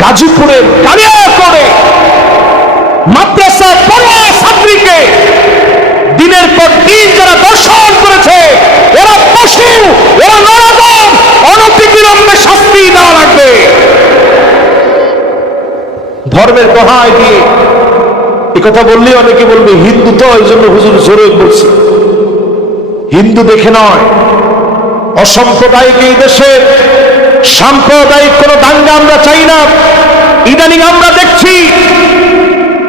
গাজীপুরের কালিয়াকৈরে মাদ্রাসা পড়ুয়া ছাত্রীকে দিনের পর দিন যারা দর্শন করেছে, এরা পশু, এরা নরদম, অনতিবিলম্বে শাস্তি দেওয়া লাগবে। ধর্মের দোহাই দিয়ে এ কথা বললে অনেকে বলবে হিন্দু তো, এই জন্য হুজুর জোরে বলছি। হিন্দু দেখে নয়, অসাম্প্রদায়িক এই দেশের সাম্প্রদায়িক কোন দাঙ্গা আমরা চাই না। ইদানিং আমরা দেখছি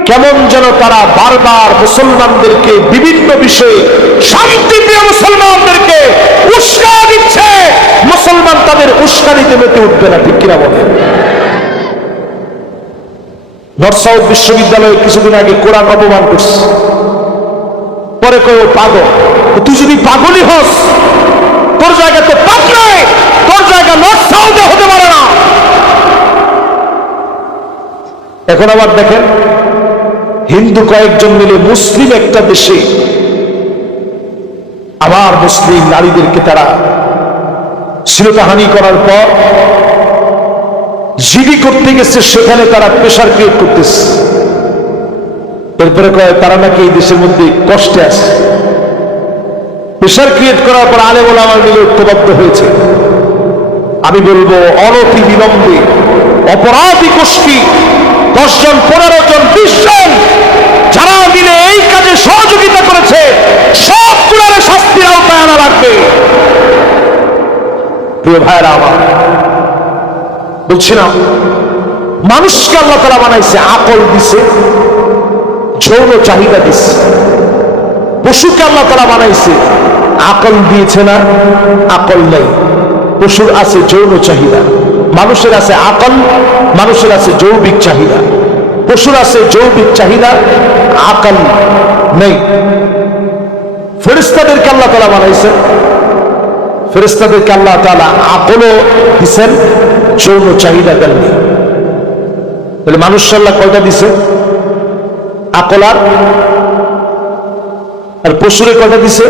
কেমন যেন তারা বারবার মুসলমানদেরকে বিভিন্ন বিষয়ে, শান্তিপ্রিয় মুসলমানদেরকে উস্কানি দিচ্ছে। মুসলমান তাদের উস্কানিতে মেতে উঠবে না, ঠিক কিনা বলে? নর্থ সাউথ বিশ্ববিদ্যালয়ে কিছুদিন আগে কোরআন অপমান করছে, পরে কেউ পাগল। তুই যদি পাগলই হস, তোর জায়গা তো পাটনায়, তোর জায়গা নর্থ সাউথে হতে পারে না। এখন আবার দেখেন, হিন্দু কয়েকজন মিলে মুসলিম একটা দেশে আবার মুসলিম নারীদেরকে তারা শ্লীলতাহানি করার পর জিডি করতে গেছে, সেখানে তারা প্রেশার ক্রিয়েট করতেছে। এরপরে কয় তারা নাকি এই দেশের মধ্যে কষ্টে আছে। প্রেশার ক্রিয়েট করার পর আলেম ওলামা মিলে ঐক্যবদ্ধ হয়েছে। আমি বলবো অনতি বিলম্বে অপরাধী গোষ্ঠী 10 জন, 15 জন, 20 জন যারা মিলে এই কাজে সহযোগিতা করেছে, সবগুলোর শাস্তির আওতায় আনা লাগবে। প্রিয় ভাইরা আমার, বলছি না, মানুষকে আল্লাহ তাআলা বানাইছে, আকল দিছে, যৌন চাহিদা দিছে। পশুকে আল্লাহ তাআলা বানাইছে, আকল দিয়েছে না, আকল নেই। পশুর আছে যৌন চাহিদা, মানুষের আছে আকল, মানুষের আছে যৌবিক চাহিদা। পশুর আছে যৌবিক চাহিদা, আকল নেই। ফেরেশতাদেরকে আল্লাহ তাআলা বানাইছেন, ফেরেশতাদেরকে আল্লাহ তাআলা আকলও দিছেন, যৌন চাহিদা দেননি। তাহলে মানুষ আল্লাহ কয়টা দিছে? আকল আর পশুরে কয়টা দিছে?